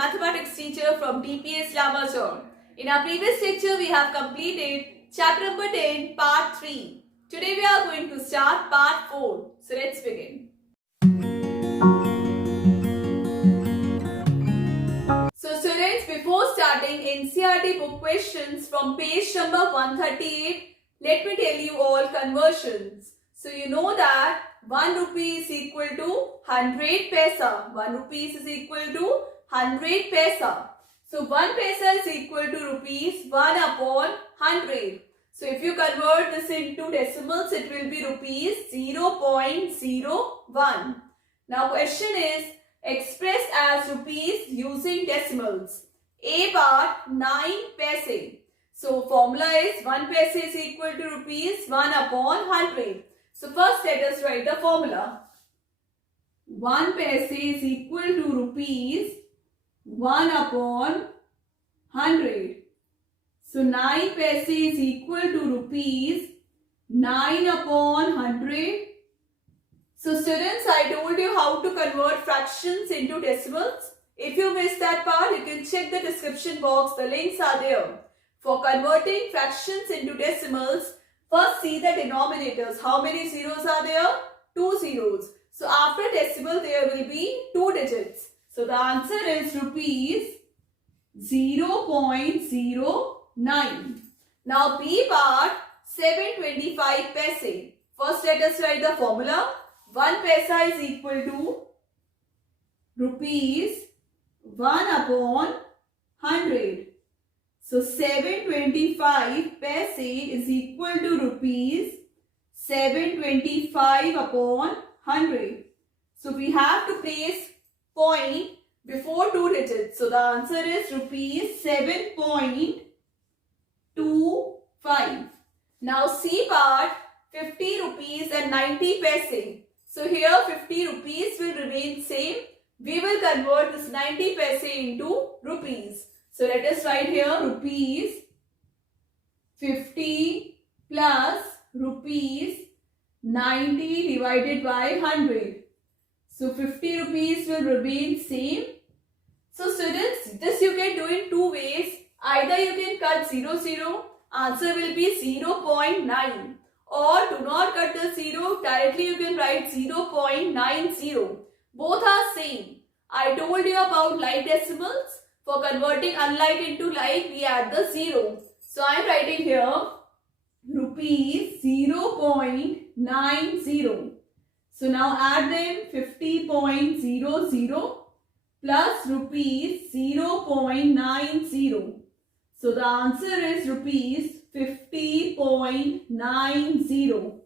mathematics teacher from DPS Lamazon. In our previous lecture, we have completed chapter number 10, part 3. Today we are going to start part 4. So let's begin. So students, before starting NCERT book questions from page number 138, let me tell you all conversions. So you know that 1 rupee is equal to 100 paisa. 1 rupees is equal to 100 paisa. So 1 paisa is equal to rupees 1 upon 100. So if you convert this into decimals, it will be rupees 0.01. Now question is expressed as rupees using decimals. A bar 9 paise. So formula is 1 paise is equal to rupees 1 upon 100. So first let us write the formula. 1 paise is equal to rupees 1 upon 100. So 9 paise is equal to rupees 9 upon 100. So students, I told you how to convert fractions into decimals. If you missed that part, you can check the description box. The links are there. For converting fractions into decimals, first see the denominators. How many zeros are there? 2 zeros. So after decimal, there will be 2 digits. So the answer is rupees 0.09. Now B part 725 paise. First let us write the formula. 1 paisa is equal to rupees 1 upon 100. So 725 paise is equal to rupees 725 upon 100. So we have to place point before 2 digits. So the answer is rupees 7.25. Now C part 50 rupees and 90 paise. So here 50 rupees will remain same. We will convert this 90 paise into rupees. So let us write here rupees 50 plus rupees 90 divided by 100. So 50 rupees will remain same. So students, this you can do in 2 ways. Either you can cut 0, 0. Answer will be 0.9. Or do not cut the 0. Directly you can write 0.90. Both are same. I told you about like decimals. For converting unlike into like, we add the 0. So I am writing here rupees 0.90. So now add them 50.00 plus rupees 0.90. So the answer is rupees 50.90.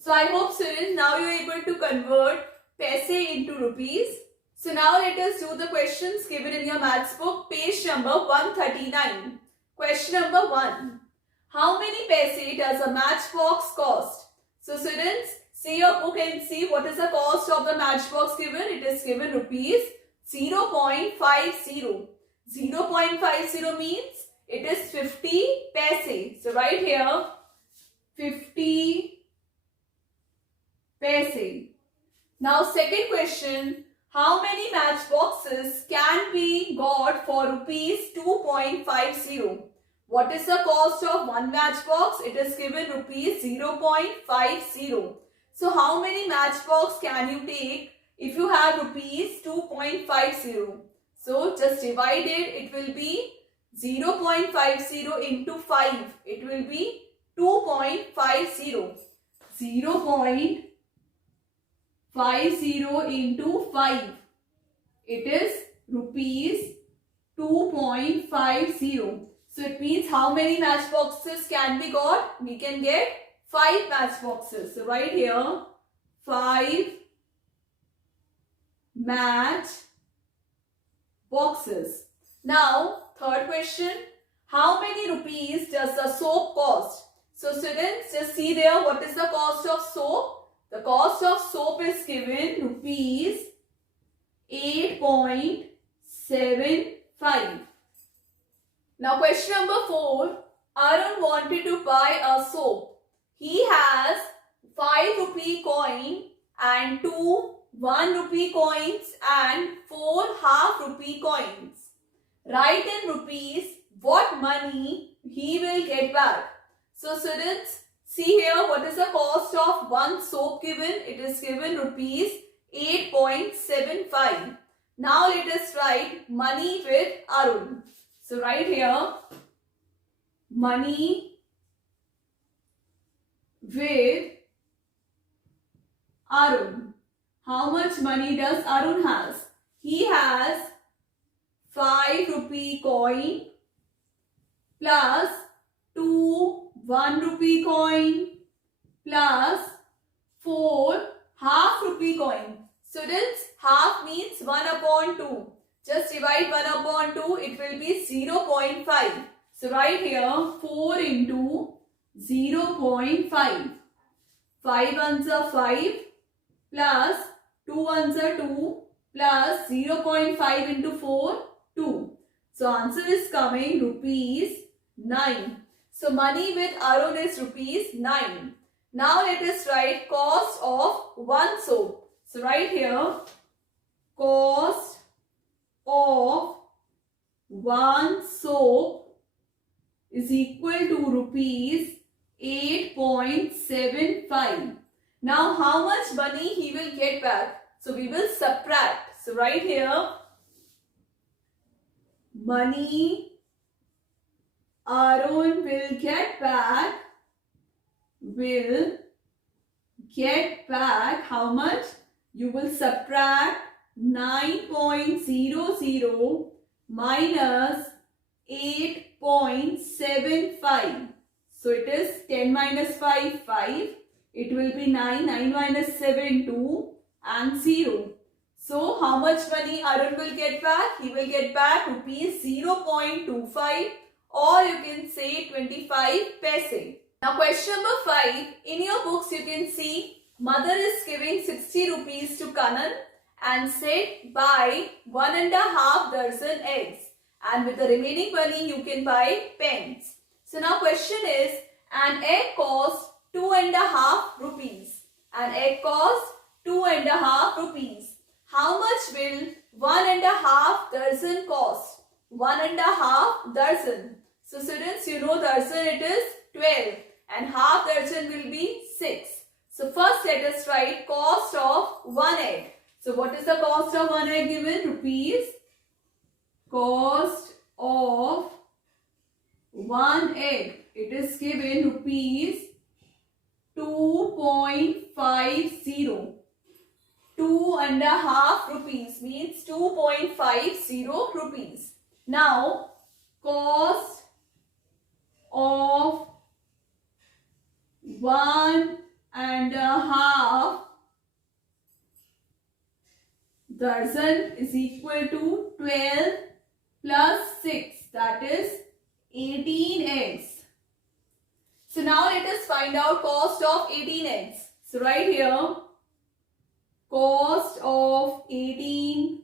So I hope students now you are able to convert paise into rupees. So now let us do the questions given in your maths book, page number 139. Question number 1. How many paise does a matchbox cost? So students, see your book and see what is the cost of the matchbox given. It is given rupees 0.50. 0.50 means it is 50 paise. So write here 50 paise. Now second question. How many matchboxes can be got for rupees 2.50? What is the cost of one matchbox? It is given rupees 0.50. So how many matchbox can you take if you have rupees 2.50? So just divide it. It will be 0.50 into 5. It will be 2.50. 0.50 into 5. It is rupees 2.50. So it means how many matchboxes can be got? We can get 5 matchboxes. So right here 5 match boxes. Now third question. How many rupees does the soap cost? So students, just see there what is the cost of soap. The cost of soap is given rupees 8.75. Now question number 4. Arun wanted to buy a soap. He has 5 rupee coin and 2 1 rupee coins and 4 half rupee coins. write in rupees what money he will get back. So students, see here what is the cost of one soap given. It is given rupees 8.75. Now let us write money with Arun. So write here money with Arun. How much money does Arun has? He has 5 rupee coin plus 2 1 rupee coin plus 4 half rupee coin. Students, half means 1 upon 2. Just divide 1 upon 2, it will be 0.5. So write here 4 into 0.5. 5 ones are 5 plus 2 ones are 2 plus 0.5 into 4, 2. So answer is coming rupees 9. So money with Arun is rupees 9. Now let us write cost of one soap. So write here cost of one soap is equal to rupees 8.75. Now how much money he will get back? So we will subtract. So write here money Arun will get back how much? You will subtract 9.00 minus 8.75. So it is 10 minus 5, 5. It will be 9. 9 minus 7, 2 and 0. So how much money Arun will get back? He will get back rupees 0.25 or you can say 25 paise. Now question number 5. In your books you can see mother is giving 60 rupees to Kanan and said buy 1.5 dozen eggs, and with the remaining money you can buy pens. So now question is, an egg costs 2.5 rupees. An egg costs 2.5 rupees. How much will 1.5 dozen cost? 1.5 dozen. So students, you know dozen it is 12 and half dozen will be 6. So first let us write cost of one egg. So what is the cost of one egg given? Rupees. Cost of one egg. It is given rupees 2.50. 2.5 rupees means 2.50 rupees. Now cost of 1.5 dozen is equal to 12 plus 6, that is 18 eggs. So now let us find out cost of 18 eggs. So right here cost of 18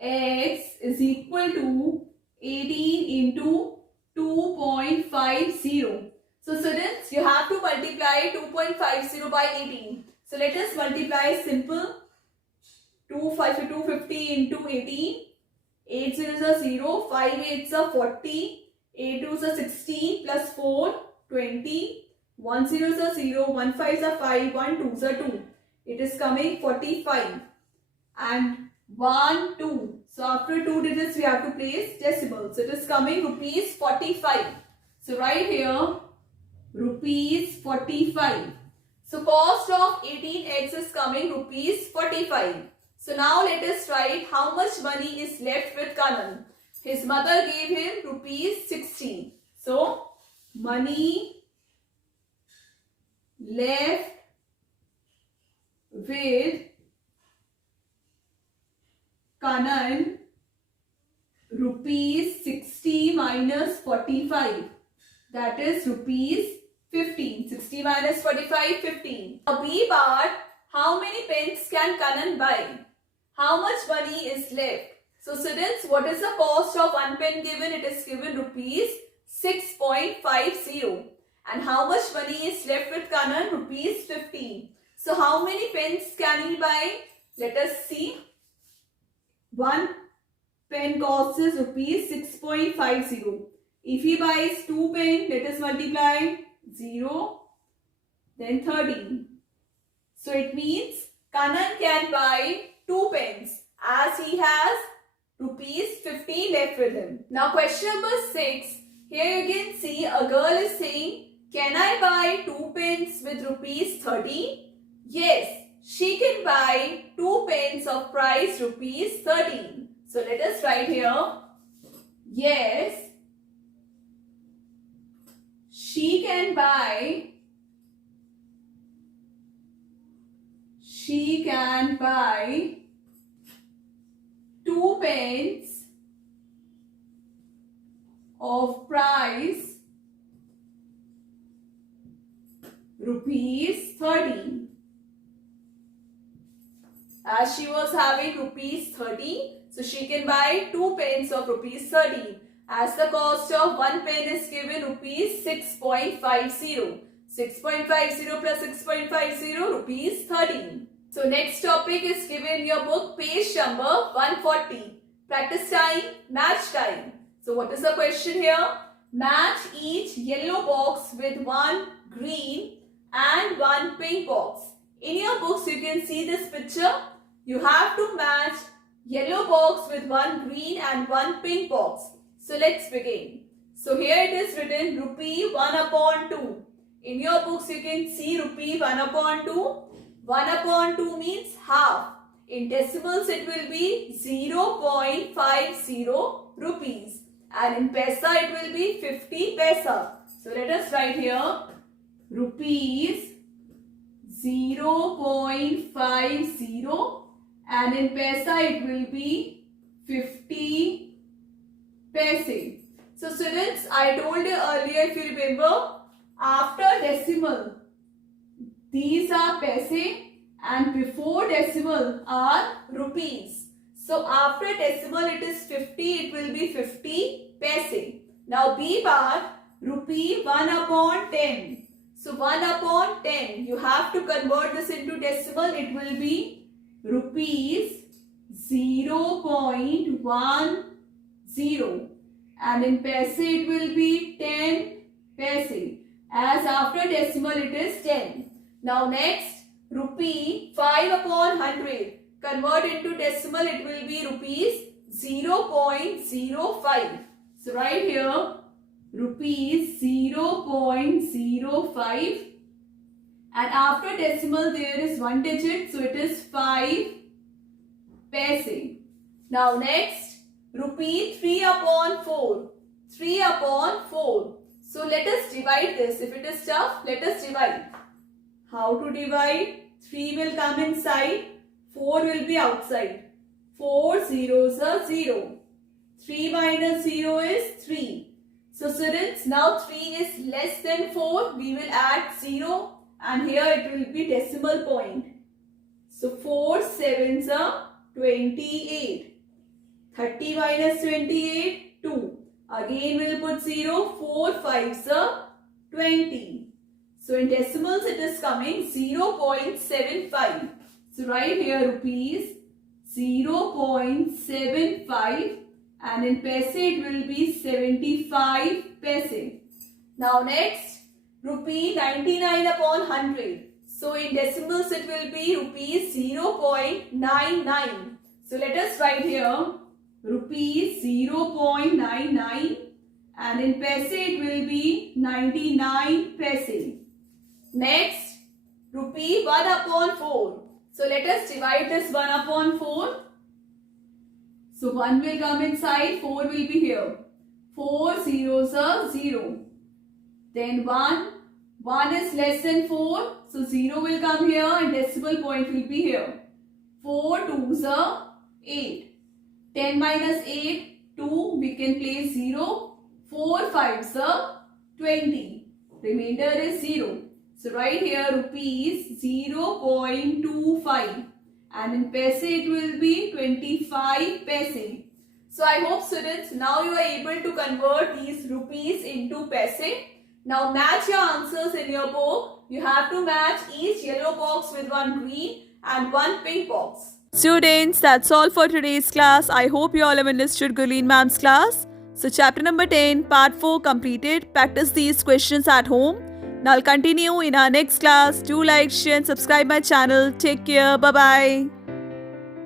eggs is equal to 18 into 2.50. So students, you have to multiply 2.50 by 18. So let us multiply simple. 250 into 18. 8 zeros are 0. 5 8s are 40. 8 2s are 16 plus 4 20. 1 zeros are 0. 1 5s are 5. 1 2s are 2. It is coming 45. And 1 2. So after 2 digits we have to place decimals. So it is coming rupees 45. So right here rupees 45. So cost of 18 eggs is coming rupees 45. So now let us write how much money is left with Kanan. His mother gave him rupees 60. So money left with Kanan rupees 60 minus 45. That is rupees 15. 60 minus 45, 15. A B part, how many pens can Kanan buy? How much money is left? So students, what is the cost of one pen given? It is given rupees 6.50. And how much money is left with Kanan? Rupees 15. So how many pens can he buy? Let us see. 1, pen costs is rupees 6.50. If he buys 2 pen, let us multiply 0, then 13. So it means Kanan can buy 2 pens as he has rupees 50 left with him. Now question number 6. Here you can see a girl is saying, can I buy 2 pens with rupees 30? Yes, she can buy 2 pens of price rupees 13. So let us write here. Yes, she can buy 2 pens of price rupees 13. As she was having rupees 30, so she can buy 2 pens of rupees 13. As the cost of 1 pen is given rupees 6.50. 6.50 plus 6.50 rupees 13. So next topic is given in your book, page number 140. Practice time, match time. So what is the question here? Match each yellow box with 1 green and 1 pink box. In your books you can see this picture. You have to match yellow box with 1 green and 1 pink box. So let's begin. So here it is written rupee 1 upon 2. In your books you can see rupee 1 upon 2. 1 upon 2 means half. In decimals it will be 0.50 rupees. And in paisa it will be 50 paisa. So let us write here rupees 0.50 and in paisa it will be 50 paise. So students, I told you earlier, if you remember, after decimal these are paise and before decimal are rupees. So after decimal it is 50, it will be 50 paise. Now B bar, rupee 1 upon 10. So 1 upon 10, you have to convert this into decimal. It will be rupees 0.10 and in paise it will be 10 paise. As after decimal it is 10. Now next, rupee 5 upon 100. Convert into decimal, it will be rupees 0.05. So right here, rupees 0.05 and after decimal there is 1 digit, so it is 5 paise. Now next, rupee 3 upon 4. 3 upon 4. So let us divide this. If it is tough, let us divide. How to divide? 3 will come inside, 4 will be outside. 4 zeros are 0. 3 minus 0 is 3. So students, now 3 is less than 4. We will add 0 and here it will be decimal point. So 4 sevens are 28. 30 minus 28, 2. Again we will put 0. 4 fives are 20. So in decimals it is coming 0.75. So right here rupees 0.75 and in paise it will be 75 paise. Now next, rupee 99 upon 100. So in decimals it will be rupees 0.99. So let us write here rupees 0.99 and in paise it will be 99 paise. Next, rupee 1 upon 4. So let us divide this 1 upon 4. So 1 will come inside, 4 will be here. 4 zeros are 0. Then 1. 1 is less than 4. So 0 will come here and decimal point will be here. 4 2s are 8. 10 minus 8, 2. We can place 0. 4 5s are 20. Remainder is 0. So right here rupees 0.25 and in paise it will be 25 paise. So I hope students now you are able to convert these rupees into paise. Now match your answers in your book. You have to match each yellow box with 1 green and 1 pink box. Students, that's all for today's class. I hope you all have understood Gurleen ma'am's class. So chapter number 10, part 4 completed. Practice these questions at home. Now I'll continue in our next class. Do like, share and subscribe my channel. Take care. Bye-bye.